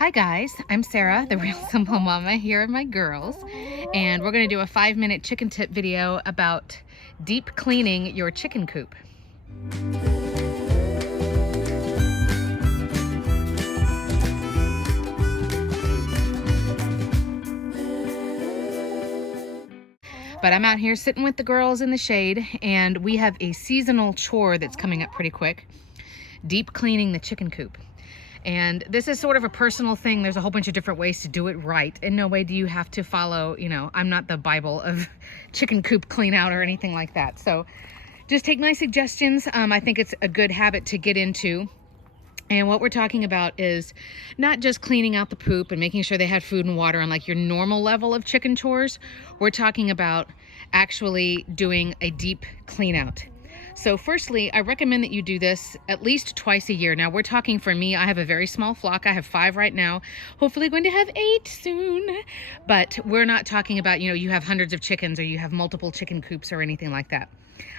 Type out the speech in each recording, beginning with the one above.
Hi guys, I'm Sarah, the Real Simple Mama, here with my girls, and we're going to do a 5-minute chicken tip video about deep cleaning your chicken coop. But I'm out here sitting with the girls in the shade, and we have a seasonal chore that's coming up pretty quick: deep cleaning the chicken coop. And this is sort of a personal thing. There's a whole bunch of different ways to do it right. In no way do you have to follow, I'm not the Bible of chicken coop clean out or anything like that. So just take my suggestions. I think it's a good habit to get into. And what we're talking about is not just cleaning out the poop and making sure they had food and water on like your normal level of chicken chores. We're talking about actually doing a deep clean out. So firstly, I recommend that you do this at least twice a year. Now we're talking, for me, I have a very small flock. I have 5 right now, hopefully going to have 8 soon. But we're not talking about, you have hundreds of chickens or you have multiple chicken coops or anything like that.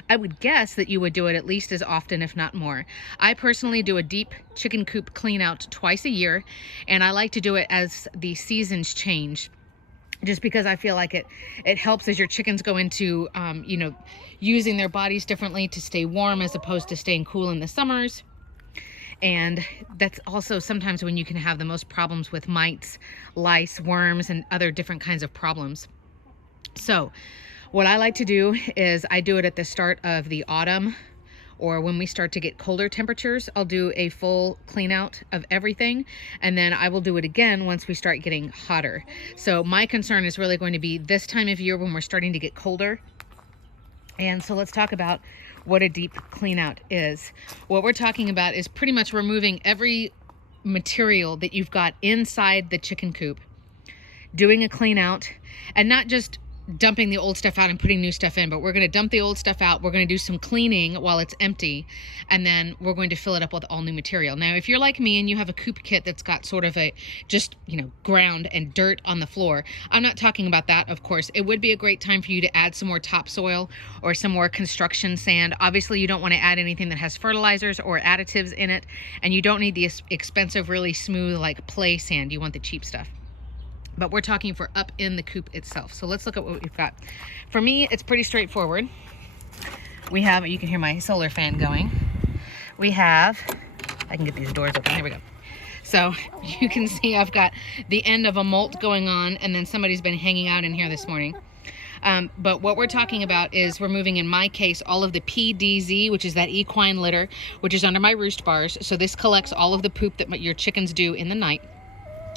I would guess that you would do it at least as often, if not more. I personally do a deep chicken coop clean out twice a year, and I like to do it as the seasons change, just because I feel like it helps as your chickens go into, using their bodies differently to stay warm as opposed to staying cool in the summers. And that's also sometimes when you can have the most problems with mites, lice, worms, and other different kinds of problems. So what I like to do is I do it at the start of the autumn, or when we start to get colder temperatures. I'll do a full clean out of everything, and then I will do it again once we start getting hotter. So my concern is really going to be this time of year when we're starting to get colder. And so let's talk about what a deep clean out is. What we're talking about is pretty much removing every material that you've got inside the chicken coop, doing a clean out, and not just dumping the old stuff out and putting new stuff in, but we're going to dump the old stuff out. We're going to do some cleaning while it's empty, and then we're going to fill it up with all new material. Now, if you're like me and you have a coop kit that's got sort of a just, ground and dirt on the floor, I'm not talking about that, of course. It would be a great time for you to add some more topsoil or some more construction sand. Obviously, you don't want to add anything that has fertilizers or additives in it, and you don't need the expensive, really smooth, like play sand. You want the cheap stuff. But we're talking for up in the coop itself. So let's look at what we've got. For me, it's pretty straightforward. We have, you can hear my solar fan going. We have, I can get these doors open, there we go. So you can see I've got the end of a molt going on, and then somebody's been hanging out in here this morning. But what we're talking about is removing, in my case, all of the PDZ, which is that equine litter, which is under my roost bars. So this collects all of the poop that your chickens do in the night.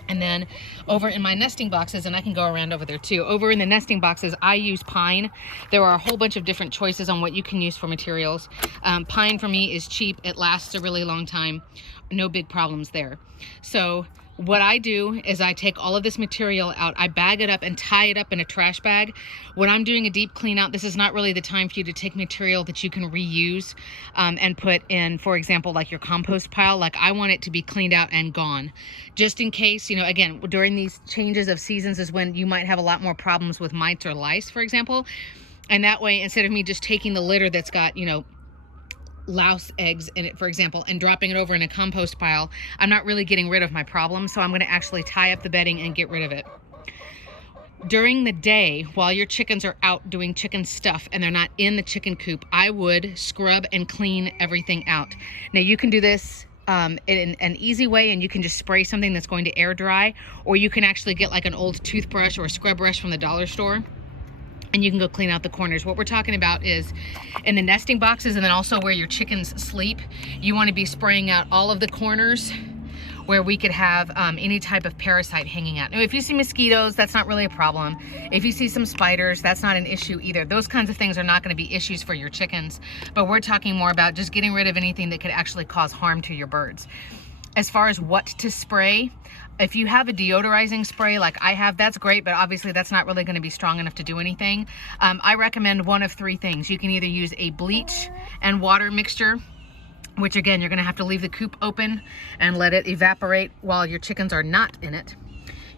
And then over in my nesting boxes, and I can go around over there too, over in the nesting boxes, I use pine. There are a whole bunch of different choices on what you can use for materials. Pine for me is cheap. It lasts a really long time. No big problems there. So what I do is I take all of this material out, I bag it up and tie it up in a trash bag. When I'm doing a deep clean out, this is not really the time for you to take material that you can reuse and put in, for example, like your compost pile. Like, I want it to be cleaned out and gone. Just in case, again, during these changes of seasons is when you might have a lot more problems with mites or lice, for example. And that way, instead of me just taking the litter that's got, louse eggs in it, for example, and dropping it over in a compost pile, I'm not really getting rid of my problem. So I'm going to actually tie up the bedding and get rid of it. During the day, while your chickens are out doing chicken stuff and they're not in the chicken coop, I would scrub and clean everything out. Now, you can do this in an easy way, and you can just spray something that's going to air dry, or you can actually get like an old toothbrush or a scrub brush from the dollar store, and you can go clean out the corners. What we're talking about is in the nesting boxes, and then also where your chickens sleep, you want to be spraying out all of the corners where we could have any type of parasite hanging out. Now, if you see mosquitoes, that's not really a problem. If you see some spiders, that's not an issue either. Those kinds of things are not going to be issues for your chickens, but we're talking more about just getting rid of anything that could actually cause harm to your birds. As far as what to spray, if you have a deodorizing spray like I have, that's great, but obviously that's not really going to be strong enough to do anything. I recommend one of 3 things. You can either use a bleach and water mixture, which again, you're going to have to leave the coop open and let it evaporate while your chickens are not in it.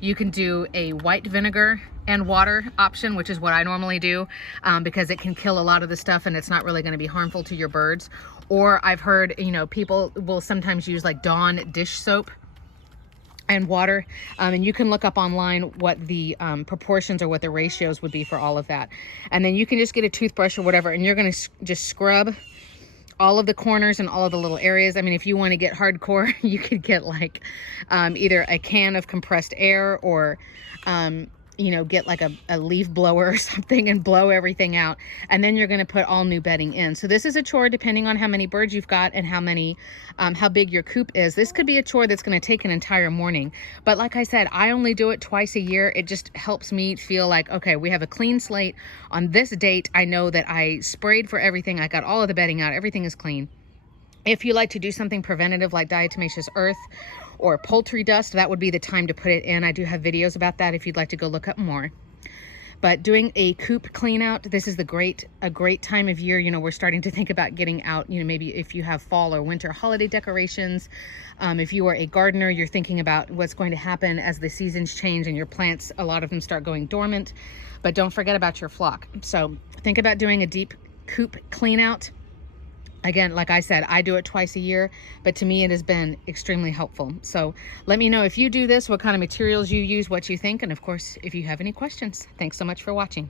You can do a white vinegar and water option, which is what I normally do, because it can kill a lot of the stuff and it's not really going to be harmful to your birds. Or I've heard, people will sometimes use like Dawn dish soap. and water. And you can look up online what the proportions or what the ratios would be for all of that. And then you can just get a toothbrush or whatever, and you're going to just scrub all of the corners and all of the little areas. I mean, if you want to get hardcore, you could get like either a can of compressed air, or you know, get like a leaf blower or something and blow everything out. And then you're going to put all new bedding in. So this is a chore depending on how many birds you've got and how big your coop is. This could be a chore that's going to take an entire morning. But like I said, I only do it twice a year. It just helps me feel like, okay, we have a clean slate. On this date, I know that I sprayed for everything. I got all of the bedding out. Everything is clean. If you like to do something preventative like diatomaceous earth or poultry dust, that would be the time to put it in. I do have videos about that if you'd like to go look up more. But doing a coop clean out, this is a great time of year. You know, we're starting to think about getting out, you know, maybe if you have fall or winter holiday decorations. If you are a gardener, you're thinking about what's going to happen as the seasons change and your plants, a lot of them start going dormant. But don't forget about your flock. So think about doing a deep coop clean out. Again, like I said, I do it twice a year, but to me it has been extremely helpful. So let me know if you do this, what kind of materials you use, what you think, and of course, if you have any questions. Thanks so much for watching.